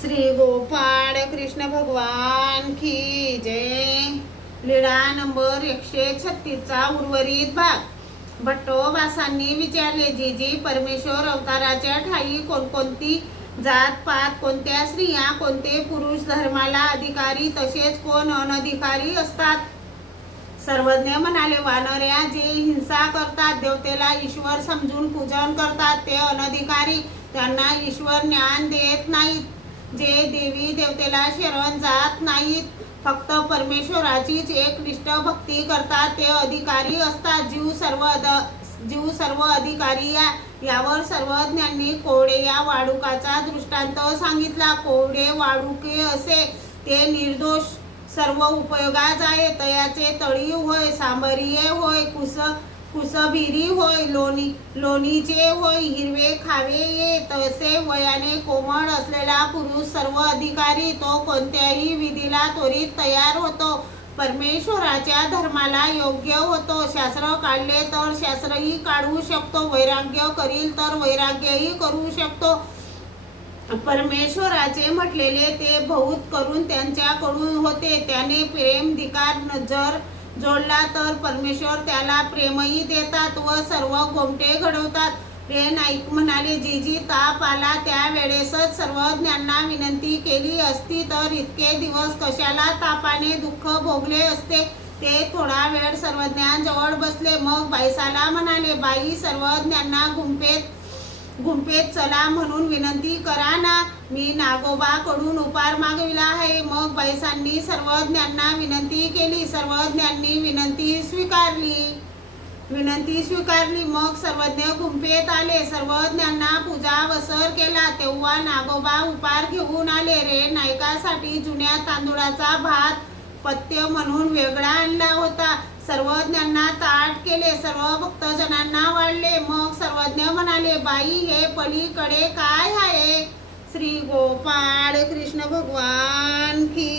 श्री गोपाळ कृष्ण भगवान की जय। लीळा नंबर 136चा उर्वरित भाग। भट्टोबासांनी विचारले, जी परमेश्वर अवताराच्या ठाई कोणकोणती जात पात, कोणत्या स्त्रिया, कोणते पुरुष धर्माला अधिकारी, तसेच कोण अनधिकारी असतात? सर्वज्ञ म्हणाले, वानऱ्या जे हिंसा करतात, देवतेला ईश्वर समजून पूजन करतात, ते अनधिकारी, त्यांना ईश्वर ज्ञान देत नाहीत। जे देवी देवतेला शरण जात नाहीत, फक्त परमेश्वराचीच एकनिष्ठ भक्ती करतात, ते अधिकारी असतात। जीव सर्व अधिकारी यावर सर्वज्ञांनी कोवडे या वाळुकाचा दृष्टांत सांगितला। कोवडे वाळुके असे, ते निर्दोष, सर्व उपयोगा जाये, तयाचे तळी होय, सांबरिये होय, कुसभिरी होय, लोणीचे होय, हिरवे खावे ये, तसे वयाने कोमळ असलेला पुरुष सर्व अधिकारी, तो कोणत्याही विधीला त्वरित तयार होतो, परमेश्वराच्या धर्माला योग्य होतो। शास्त्र काढले तर शास्त्रही काढू शकतो, वैराग्य करील तर वैराग्यही करू शकतो। परमेश्वराचे म्हटलेले ते बहुत करून त्यांच्याकडून होते। त्याने प्रेम धिकार जर जोडला तर परमेश्वर त्याला प्रेमही देतात व सर्व गोमटे घडवतात। रे नाईक म्हणाले, जी ताप आला त्या वेळेसच सर्वज्ञांना विनंती केली असती तर इतके दिवस कशाला तापाने दुःख भोगले असते। ते थोडा वेळ सर्वज्ञांजवळ बसले, मग बाईसाला म्हणाले, बाई, सर्वज्ञांना गुंफेत चला म्हणून विनंती करा ना, मी नागोबाकडून उपार मागविला आहे। मग बाईसांनी सर्वज्ञांना विनंती केली, सर्वज्ञांनी विनंती स्वीकारली। मग सर्वज्ञ गुंफेत आले, सर्वज्ञांना पूजावसर केला, तेव्हा नागोबा उपार घेऊन आले। रे नायकासाठी जुन्या तांदूळाचा भात पथ्य म्हणून वेगळा आणला होता। सर्वज्ञांना ताट केले, सर्व भक्तजनांना वाढले। मग सर्वज्ञ म्हणाले, बाई, हे पलीकडे काय आहे? श्री गोपाळ कृष्ण भगवान की